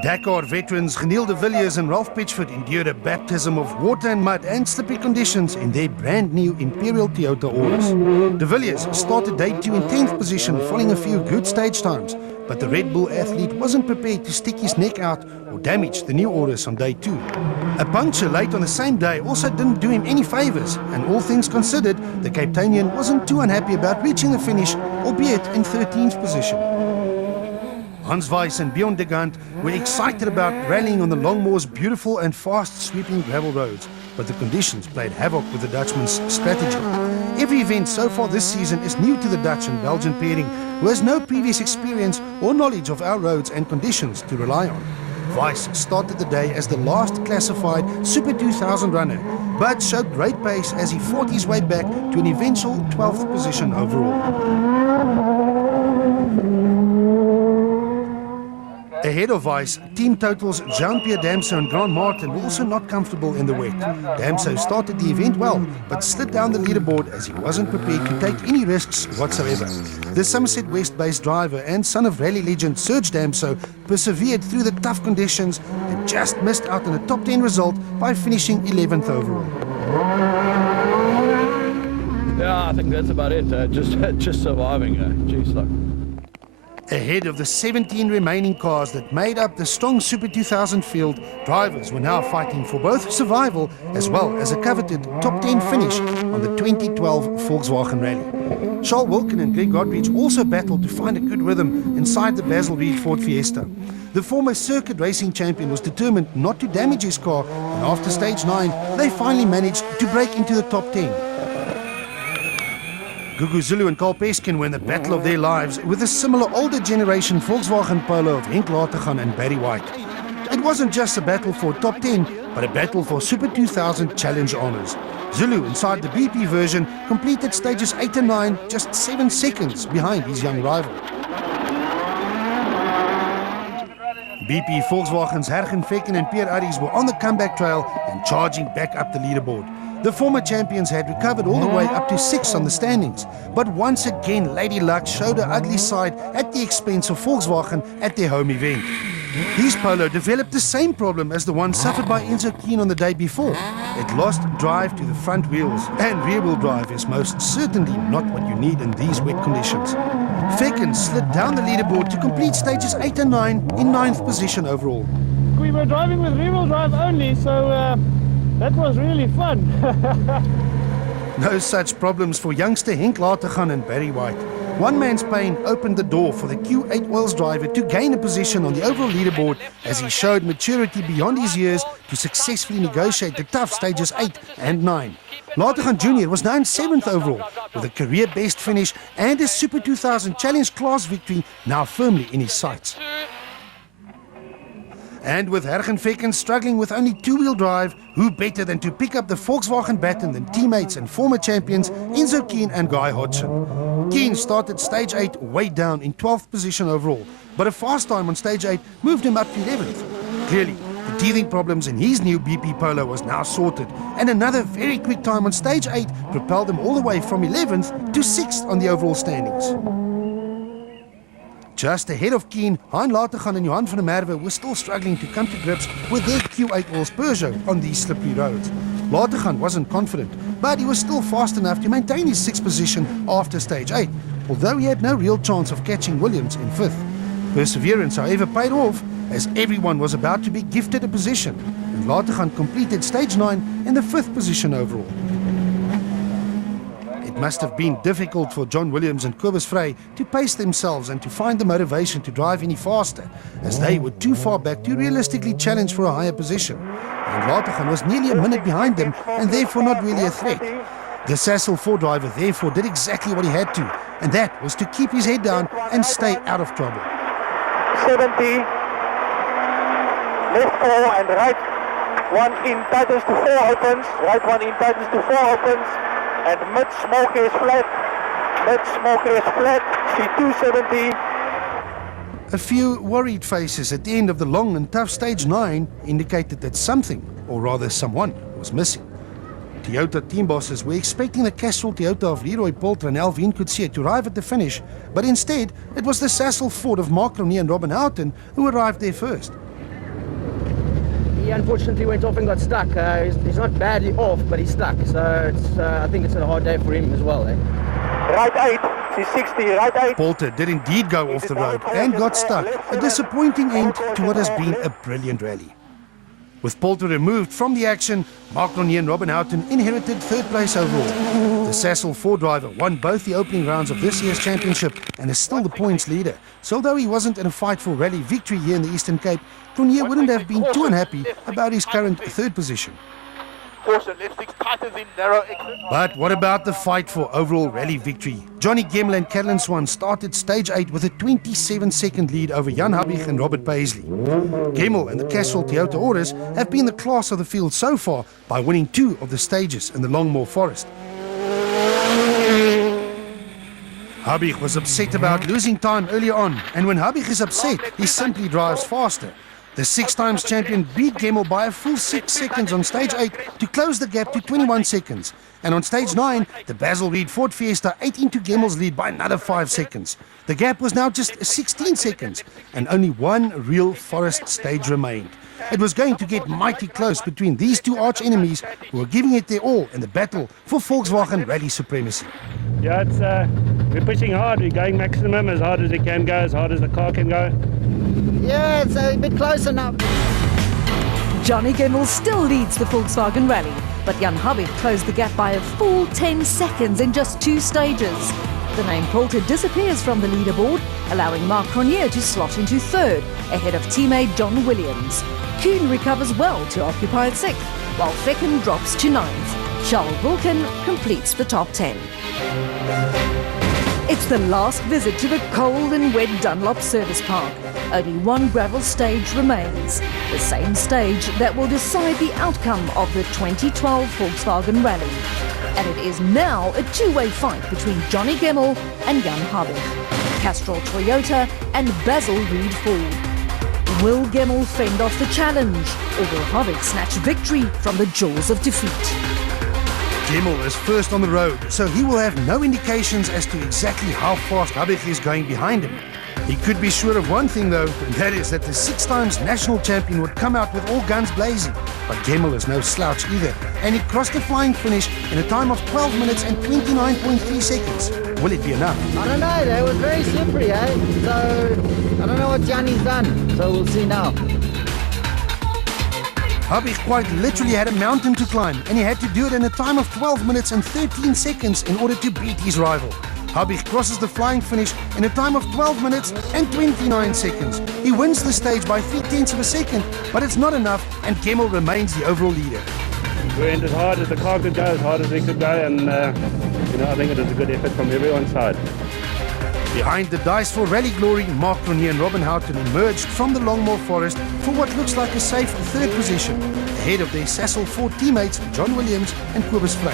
Dakar veterans Geniel de Villiers and Ralph Pitchford endured a baptism of water and mud and slippery conditions in their brand new Imperial Toyota Auris. De Villiers started day 2 in 10th position following a few good stage times, but the Red Bull athlete wasn't prepared to stick his neck out or damage the new Auris on day 2. A puncture late on the same day also didn't do him any favours, and all things considered, the Cape Townian wasn't too unhappy about reaching the finish, albeit in 13th position. Hans Weiss and Bjorn de Gant were excited about rallying on the Longmoor's beautiful and fast sweeping gravel roads, but the conditions played havoc with the Dutchman's strategy. Every event so far this season is new to the Dutch and Belgian pairing, who has no previous experience or knowledge of our roads and conditions to rely on. Weiss started the day as the last classified Super 2000 runner, but showed great pace as he fought his way back to an eventual 12th position overall. Ahead of Weiss, Team Total's Jean-Pierre Damso and Grant Martin were also not comfortable in the wet. Damso started the event well, but slid down the leaderboard as he wasn't prepared to take any risks whatsoever. The Somerset West-based driver and son of rally legend Serge Damso persevered through the tough conditions and just missed out on a top 10 result by finishing 11th overall. Yeah, I think that's about it. Just surviving. Geez, look. Ahead of the 17 remaining cars that made up the strong Super 2000 field, drivers were now fighting for both survival as well as a coveted top 10 finish on the 2012 Volkswagen Rally. Charles Wilkin and Greg Godrich also battled to find a good rhythm inside the Basil Reed Ford Fiesta. The former circuit racing champion was determined not to damage his car, and after stage 9, they finally managed to break into the top 10. Gugu Zulu and Carl Peskin were in the battle of their lives with a similar older generation Volkswagen Polo of Henk Lategan and Barry White. It wasn't just a battle for top 10, but a battle for Super 2000 Challenge honours. Zulu, inside the BP version, completed stages 8 and 9 just 7 seconds behind his young rival. BP Volkswagen's Hergen Vekken and Pierre Aries were on the comeback trail and charging back up the leaderboard. The former champions had recovered all the way up to 6th on the standings, but once again Lady Luck showed her ugly side at the expense of Volkswagen at their home event. His Polo developed the same problem as the one suffered by Enzo Keen on the day before. It lost drive to the front wheels, and rear-wheel drive is most certainly not what you need in these wet conditions. Vekken slid down the leaderboard to complete stages 8 and 9 in 9th position overall. We were driving with rear-wheel drive only, so that was really fun. No such problems for youngster Henk Lategan and Barry White. One man's pain opened the door for the Q8 Oils driver to gain a position on the overall leaderboard as he showed maturity beyond his years to successfully negotiate the tough stages 8 and 9. Lategan Jr. was now in 7th overall with a career best finish and a Super 2000 Challenge class victory now firmly in his sights. And with Hergen Vekken struggling with only two-wheel drive, who better than to pick up the Volkswagen baton than teammates and former champions Enzo Keen and Guy Hodgson. Keen started stage 8 way down in 12th position overall, but a fast time on stage 8 moved him up to 11th. Clearly, the teething problems in his new BP Polo was now sorted, and another very quick time on stage 8 propelled him all the way from 11th to 6th on the overall standings. Just ahead of Keen, Hein Lategan and Johan van der Merwe were still struggling to come to grips with their Q8 Oils Peugeot on these slippery roads. Lategan wasn't confident, but he was still fast enough to maintain his 6th position after stage 8, although he had no real chance of catching Williams in 5th. Perseverance, however, paid off, as everyone was about to be gifted a position, and Lategan completed stage 9 in the 5th position overall. It must have been difficult for John Williams and Cobus Frey to pace themselves and to find the motivation to drive any faster, as they were too far back to realistically challenge for a higher position. And Lategan was nearly a minute behind them and therefore not really a threat. The Sassel 4 driver therefore did exactly what he had to, and that was to keep his head down and stay out of trouble. 70, left 4 and right 1 in, tightens to 4 opens, right 1 in, tightens to 4 opens. And mid-smoker is flat, C270. A few worried faces at the end of the long and tough stage 9 indicated that something, or rather someone, was missing. Toyota team bosses were expecting the Castrol Toyota of Leroy Poulter and Alvin Coetzee to arrive at the finish, but instead it was the Sassel Ford of Mark Roney and Robin Houghton who arrived there first. he unfortunately went off and got stuck. He's not badly off, but he's stuck. So I think it's a hard day for him as well. Right 8, he's 60, right 8. Poulter did indeed go off the road and got stuck. A disappointing end to what has been a brilliant rally. With Poulter removed from the action, Mark Ronier and Robin Houghton inherited third place overall. The Sassel 4 driver won both the opening rounds of this year's championship and is still the points leader. So although he wasn't in a fight for rally victory here in the Eastern Cape, Ronier wouldn't have been too unhappy about his current third position. Caution, left 6 tightens in narrow exit. But what about the fight for overall rally victory? Johnny Gemmell and Caroline Swan started stage 8 with a 27-second lead over Jan Habig and Robert Paisley. Gemmell and the Castrol Toyota Auris have been the class of the field so far by winning 2 of the stages in the Longmore Forest. Habig was upset about losing time earlier on, and when Habig is upset, he simply drives faster. The 6-times champion beat Gemmell by a full 6 seconds on stage 8 to close the gap to 21 seconds. And on stage 9, the Basil Reed Ford Fiesta ate into Gemmell's lead by another 5 seconds. The gap was now just 16 seconds, and only one real forest stage remained. It was going to get mighty close between these two arch enemies who were giving it their all in the battle for Volkswagen Rally supremacy. Yeah, we're pushing hard. We're going maximum, as hard as we can go, as hard as the car can go. Yeah, it's a bit close enough. Johnny Gemmell still leads the Volkswagen Rally, but Jan Habig closed the gap by a full 10 seconds in just 2 stages. The name Poulter disappears from the leaderboard, allowing Mark Ronier to slot into 3rd, ahead of teammate John Williams. Kuhn recovers well to occupy 6th, while Fecken drops to 9th. Charles Vulcan completes the top 10. It's the last visit to the cold and wet Dunlop Service Park. Only one gravel stage remains, the same stage that will decide the outcome of the 2012 Volkswagen Rally. And it is now a 2-way fight between Johnny Gemmell and Jan Habig, Castrol Toyota and Basil Reed Ford. Will Gemmell fend off the challenge, or will Habig snatch victory from the jaws of defeat? Gemmell is first on the road, so he will have no indications as to exactly how fast Habig is going behind him. He could be sure of one thing though, and that is that the 6-times national champion would come out with all guns blazing. But Gemmell is no slouch either, and he crossed the flying finish in a time of 12 minutes and 29.3 seconds. Will it be enough? I don't know, that was very slippery, eh? So, I don't know what Johnny's done, so we'll see now. Habig quite literally had a mountain to climb, and he had to do it in a time of 12 minutes and 13 seconds in order to beat his rival. Habig crosses the flying finish in a time of 12 minutes and 29 seconds. He wins the stage by 0.3 of a second, but it's not enough, and Gemmell remains the overall leader. We went as hard as the car could go, as hard as we could go, and I think it was a good effort from everyone's side. Behind the dice for rally glory, Mark Ronier and Robin Houghton emerged from the Longmore Forest for what looks like a safe 3rd position, ahead of their Sassel 4 teammates John Williams and Kobus Frey.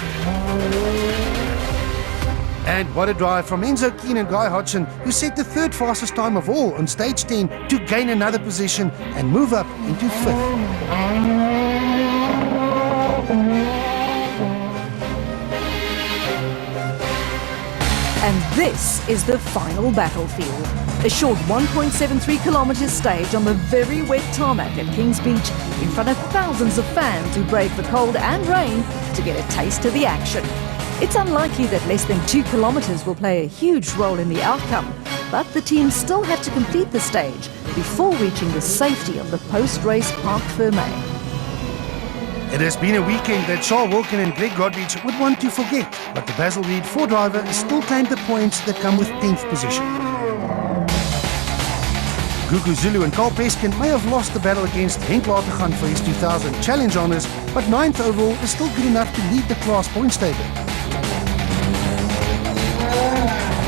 And what a drive from Enzo Keen and Guy Hodgson, who set the 3rd fastest time of all on stage 10 to gain another position and move up into 5th. And this is the final battlefield. A short 1.73 kilometers stage on the very wet tarmac at Kings Beach in front of thousands of fans who brave the cold and rain to get a taste of the action. It's unlikely that less than 2 kilometers will play a huge role in the outcome, but the teams still have to complete the stage before reaching the safety of the post-race Parc Fermé. It has been a weekend that Charles Wilkin and Greg Godrich would want to forget, but the Basil Reed Ford driver still claimed the points that come with 10th position. Gugu Zulu and Carl Peskin may have lost the battle against Henk Latergan for his 2000 Challenge honours, but 9th overall is still good enough to lead the class points table.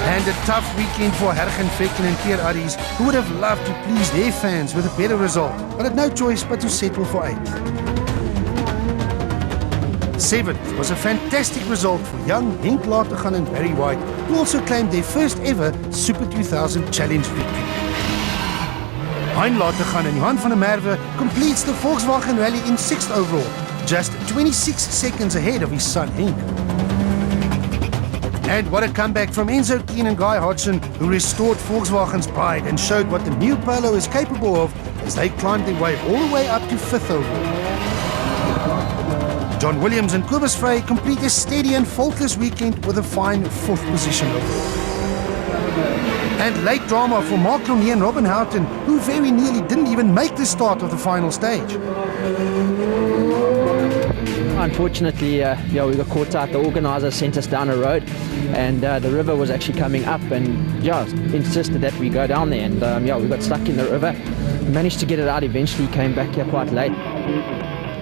And a tough weekend for Hergen Fecken and Pierre Aries, who would have loved to please their fans with a better result, but had no choice but to settle for 8th. 7th was a fantastic result for young Henk Latergan and Barry White, who also claimed their first ever Super 2000 Challenge victory. Hein Latergan and Johan van der Merwe completes the Volkswagen Rally in 6th overall, just 26 seconds ahead of his son Henk. And what a comeback from Enzo Keen and Guy Hodgson, who restored Volkswagen's pride and showed what the new Polo is capable of as they climbed their way all the way up to 5th overall. John Williams and Kobus Frey complete a steady and faultless weekend with a fine 4th position overall. And late drama for Mark Cronje and Robin Houghton, who very nearly didn't even make the start of the final stage. Unfortunately, we got caught out. The organizer sent us down a road, and the river was actually coming up, and insisted that we go down there. And we got stuck in the river. We managed to get it out eventually. Came back here quite late.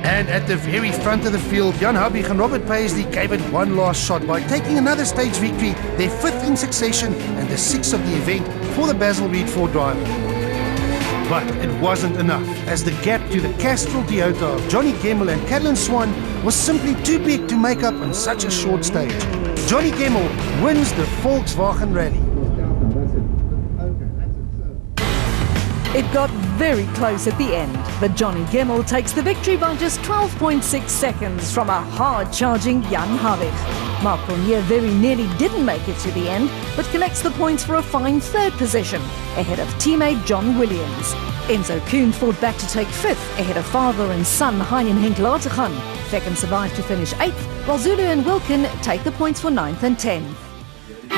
And at the very front of the field, Jan Habig and Robert Paisley gave it one last shot by taking another stage victory, their 5th in succession and the 6th of the event for the Basil Reed Ford driver. But it wasn't enough, as the gap to the Castrol Toyota of Johnny Gemmell and Catalin Swan was simply too big to make up on such a short stage. Johnny Gemmell wins the Volkswagen Rally. It got very close at the end, but Johnny Gemmell takes the victory by just 12.6 seconds from a hard-charging Jan Habig. Mark Cronje very nearly didn't make it to the end, but collects the points for a fine 3rd position, ahead of teammate John Williams. Enzo Kuhn fought back to take 5th, ahead of father and son Hein and Henk Latergan. Fecken survived to finish 8th, while Zulu and Wilkin take the points for 9th and 10th.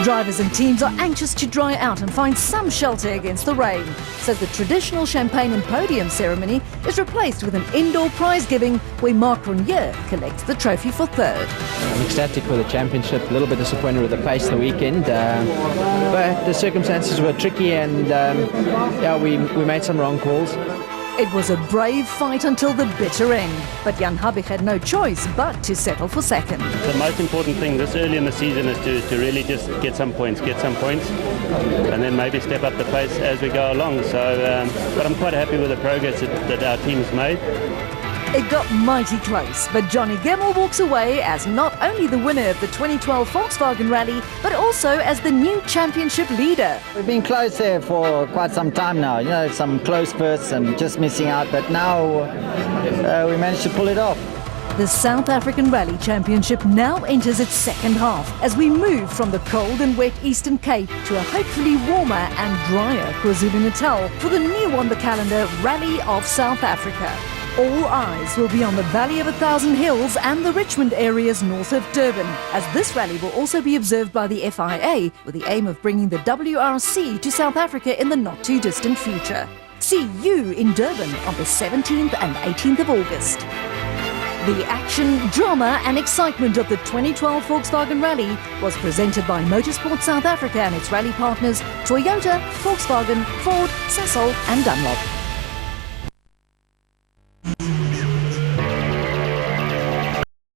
Drivers and teams are anxious to dry out and find some shelter against the rain, so the traditional champagne and podium ceremony is replaced with an indoor prize giving where Mark Cronje collects the trophy for 3rd. I'm ecstatic for the championship, a little bit disappointed with the pace the weekend, but the circumstances were tricky, and we made some wrong calls. It was a brave fight until the bitter end, but Jan Habig had no choice but to settle for 2nd. The most important thing this early in the season is to really just get some points, and then maybe step up the pace as we go along. So, but I'm quite happy with the progress that our team's made. It got mighty close, but Johnny Gemmell walks away as not only the winner of the 2012 Volkswagen Rally, but also as the new championship leader. We've been close there for quite some time now, some close spurts and just missing out, but now we managed to pull it off. The South African Rally Championship now enters its 2nd half as we move from the cold and wet Eastern Cape to a hopefully warmer and drier KwaZulu-Natal for the new on the calendar Rally of South Africa. All eyes will be on the Valley of 1,000 Hills and the Richmond areas north of Durban, as this rally will also be observed by the FIA with the aim of bringing the WRC to South Africa in the not-too-distant future. See you in Durban on the 17th and 18th of August. The action, drama and excitement of the 2012 Volkswagen Rally was presented by Motorsport South Africa and its rally partners Toyota, Volkswagen, Ford, Sasol and Dunlop.